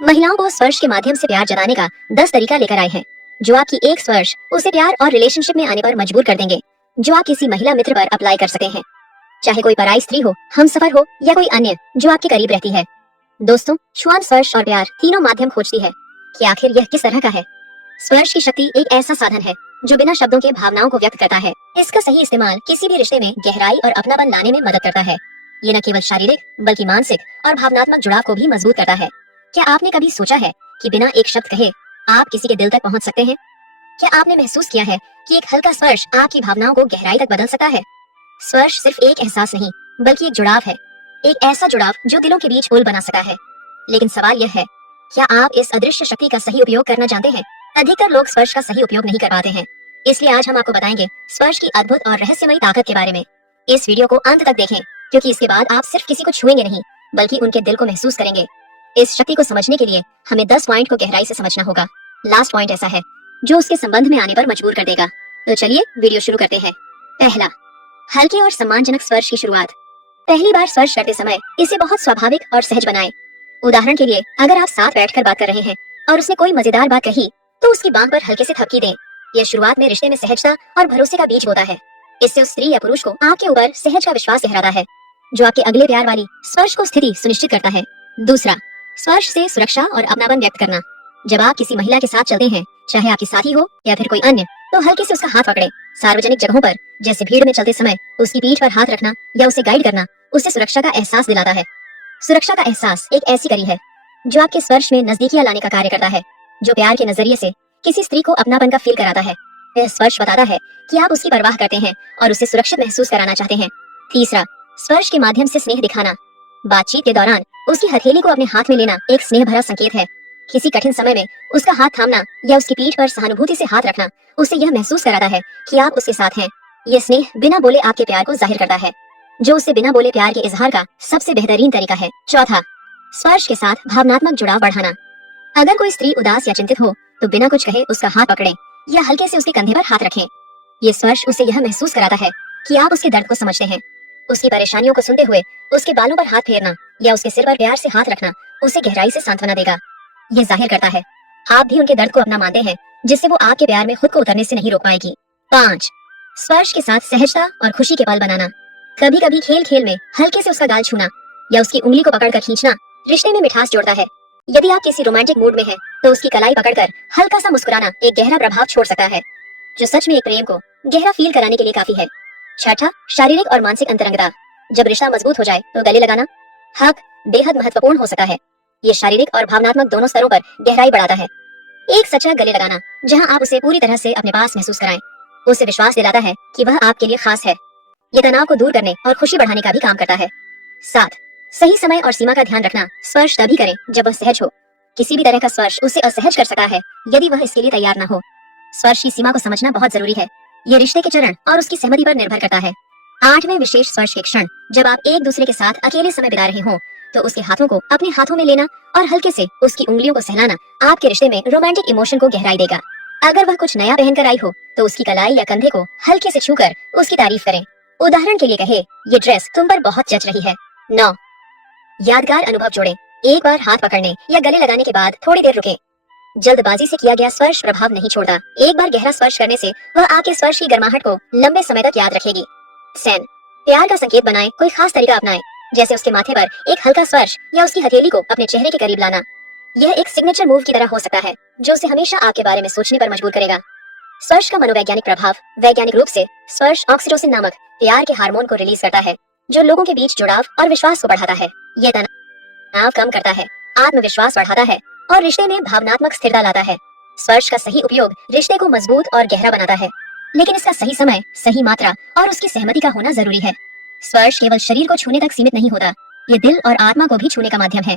महिलाओं को स्पर्श के माध्यम से प्यार जताने का 10 तरीका लेकर आए हैं, जो आपकी एक स्पर्श उसे प्यार और रिलेशनशिप में आने पर मजबूर कर देंगे, जो आप किसी महिला मित्र पर अप्लाई कर सकते हैं, चाहे कोई पराई स्त्री हो, हमसफर हो या कोई अन्य जो आपके करीब रहती है। दोस्तों, छुआन, स्पर्श और प्यार तीनों माध्यम खोजती है कि आखिर यह किस तरह का है। स्पर्श की शक्ति एक ऐसा साधन है जो बिना शब्दों के भावनाओं को व्यक्त करता है। इसका सही इस्तेमाल किसी भी रिश्ते में गहराई और अपनापन लाने में मदद करता है। ये न केवल शारीरिक बल्कि मानसिक और भावनात्मक जुड़ाव को भी मजबूत करता है। क्या आपने कभी सोचा है कि बिना एक शब्द कहे आप किसी के दिल तक पहुंच सकते हैं? क्या आपने महसूस किया है कि एक हल्का स्पर्श आपकी भावनाओं को गहराई तक बदल सकता है? स्पर्श सिर्फ एक एहसास नहीं बल्कि एक जुड़ाव है, एक ऐसा जुड़ाव जो दिलों के बीच पुल बना सकता है। लेकिन सवाल यह है, क्या आप इस अदृश्य शक्ति का सही उपयोग करना जानते हैं? अधिकतर लोग स्पर्श का सही उपयोग नहीं कर पाते हैं, इसलिए आज हम आपको बताएंगे स्पर्श की अद्भुत और रहस्यमयी ताकत के बारे में। इस वीडियो को अंत तक देखें, क्योंकि इसके बाद आप सिर्फ किसी को छुएंगे नहीं बल्कि उनके दिल को महसूस करेंगे। इस शक्ति को समझने के लिए हमें 10 पॉइंट को गहराई से समझना होगा। लास्ट पॉइंट ऐसा है जो उसके संबंध में आने पर मजबूर कर देगा। तो चलिए वीडियो शुरू करते हैं। पहला, हल्के और सम्मानजनक स्पर्श की शुरुआत। पहली बार स्पर्श करते समय इसे बहुत स्वाभाविक और सहज बनाएं। उदाहरण के लिए, अगर आप साथ बैठकर बात कर रहे हैं और उसने कोई मजेदार बात कही तो उसकी बांह पर हल्के से थपकी दें। यह शुरुआत में रिश्ते में सहजता और भरोसे का बीज बोता है। इससे उस स्त्री या पुरुष को आपके ऊपर सहज का विश्वास गहराता है, जो आपके अगले प्यार वाली स्पर्श को स्थिति सुनिश्चित करता है। दूसरा, स्पर्श से सुरक्षा और अपनापन व्यक्त करना। जब आप किसी महिला के साथ चलते हैं, चाहे आपकी साथी हो या फिर कोई अन्य, तो हल्के से उसका हाथ पकड़े। सार्वजनिक जगहों पर जैसे भीड़ में चलते समय उसकी पीठ पर हाथ रखना या उसे गाइड करना उससे सुरक्षा का एहसास दिलाता है। सुरक्षा का एहसास एक ऐसी कड़ी है जो आपके स्पर्श में नजदीकियां लाने का कार्य करता है, जो प्यार के नजरिए से किसी स्त्री को अपनापन का फील कराता है। यह स्पर्श बताता है कि आप उसकी परवाह करते हैं और उसे सुरक्षित महसूस कराना चाहते हैं। तीसरा, स्पर्श के माध्यम से स्नेह दिखाना। बातचीत के दौरान उसकी हथेली को अपने हाथ में लेना एक स्नेह भरा संकेत है। किसी कठिन समय में उसका हाथ थामना या उसकी पीठ पर सहानुभूति से हाथ रखना उसे यह महसूस कराता है कि आप उसके साथ हैं। यह स्नेह बिना बोले आपके प्यार को जाहिर करता है, जो उससे बिना बोले प्यार के इजहार का सबसे बेहतरीन तरीका है। चौथा, स्पर्श के साथ भावनात्मक जुड़ाव बढ़ाना। अगर कोई स्त्री उदास या चिंतित हो तो बिना कुछ कहे उसका हाथ पकड़ें या हल्के से उसके कंधे पर हाथ रखें। ये स्पर्श उसे यह महसूस कराता है कि आप उसके दर्द को समझते हैं। उसकी परेशानियों को सुनते हुए उसके बालों पर हाथ फेरना या उसके सिर पर प्यार से हाथ रखना उसे गहराई से सांत्वना देगा। यह जाहिर करता है आप भी उनके दर्द को अपना मानते हैं, जिससे वो आपके प्यार में खुद को उतरने से नहीं रोक पाएगी। 5, स्पर्श के साथ सहजता और खुशी के पल बनाना। कभी कभी खेल खेल में हल्के से उसका गाल छूना या उसकी उंगली को पकड़कर खींचना रिश्ते में मिठास जोड़ता है। यदि आप किसी रोमांटिक मूड में हैं, तो उसकी कलाई पकड़कर हल्का सा मुस्कुराना एक गहरा प्रभाव छोड़ सकता है, जो सच में एक प्रेम को गहरा फील कराने के लिए काफी है। छठा, शारीरिक और मानसिक अंतरंगता। जब रिश्ता मजबूत हो जाए तो गले लगाना हक बेहद महत्वपूर्ण हो सकता है। ये शारीरिक और भावनात्मक दोनों स्तरों पर गहराई बढ़ाता है। एक सच्चा गले लगाना जहां आप उसे पूरी तरह से अपने पास महसूस कराएं, उसे विश्वास दिलाता है कि वह आपके लिए खास है। ये तनाव को दूर करने और खुशी बढ़ाने का भी काम करता है। 7, सही समय और सीमा का ध्यान रखना। स्पर्श तभी करें जब वह सहज हो। किसी भी तरह का स्पर्श उसे असहज कर सकता है यदि वह इसके लिए तैयार न हो। स्पर्श की सीमा को समझना बहुत जरूरी है। ये रिश्ते के चरण और उसकी सहमति पर निर्भर करता है। 8वें विशेष स्पर्श के क्षण, जब आप एक दूसरे के साथ अकेले समय बिता रहे हों, तो उसके हाथों को अपने हाथों में लेना और हल्के से उसकी उंगलियों को सहलाना आपके रिश्ते में रोमांटिक इमोशन को गहराई देगा। अगर वह कुछ नया पहनकर आई हो तो उसकी कलाई या कंधे को हल्के से छूकर उसकी तारीफ करें। उदाहरण के लिए कहे, ये ड्रेस तुम पर बहुत जच रही है। 9, यादगार अनुभव जोड़ें। एक बार हाथ पकड़ने या गले लगाने के बाद थोड़ी देर रुकें। जल्दबाजी से किया गया स्पर्श प्रभाव नहीं छोड़ता। एक बार गहरा स्पर्श करने से वह आपके स्पर्श की गर्माहट को लंबे समय तक याद रखेगी। 10, प्यार का संकेत बनाएं। कोई खास तरीका अपनाएं, जैसे उसके माथे पर एक हल्का स्पर्श या उसकी हथेली को अपने चेहरे के करीब लाना। यह एक सिग्नेचर मूव की तरह हो सकता है, जो उसे हमेशा आपके बारे में सोचने पर मजबूर करेगा। स्पर्श का मनोवैज्ञानिक प्रभाव। वैज्ञानिक रूप से स्पर्श ऑक्सीटोसिन नामक प्यार के हार्मोन को रिलीज करता है, जो लोगों के बीच जुड़ाव और विश्वास को बढ़ाता है। यह तनाव कम करता है, आत्मविश्वास बढ़ाता है और रिश्ते में भावनात्मक स्थिरता लाता है। स्पर्श का सही उपयोग रिश्ते को मजबूत और गहरा बनाता है, लेकिन इसका सही समय, सही मात्रा और उसकी सहमति का होना जरूरी है। स्पर्श केवल शरीर को छूने तक सीमित नहीं होता, ये दिल और आत्मा को भी छूने का माध्यम है।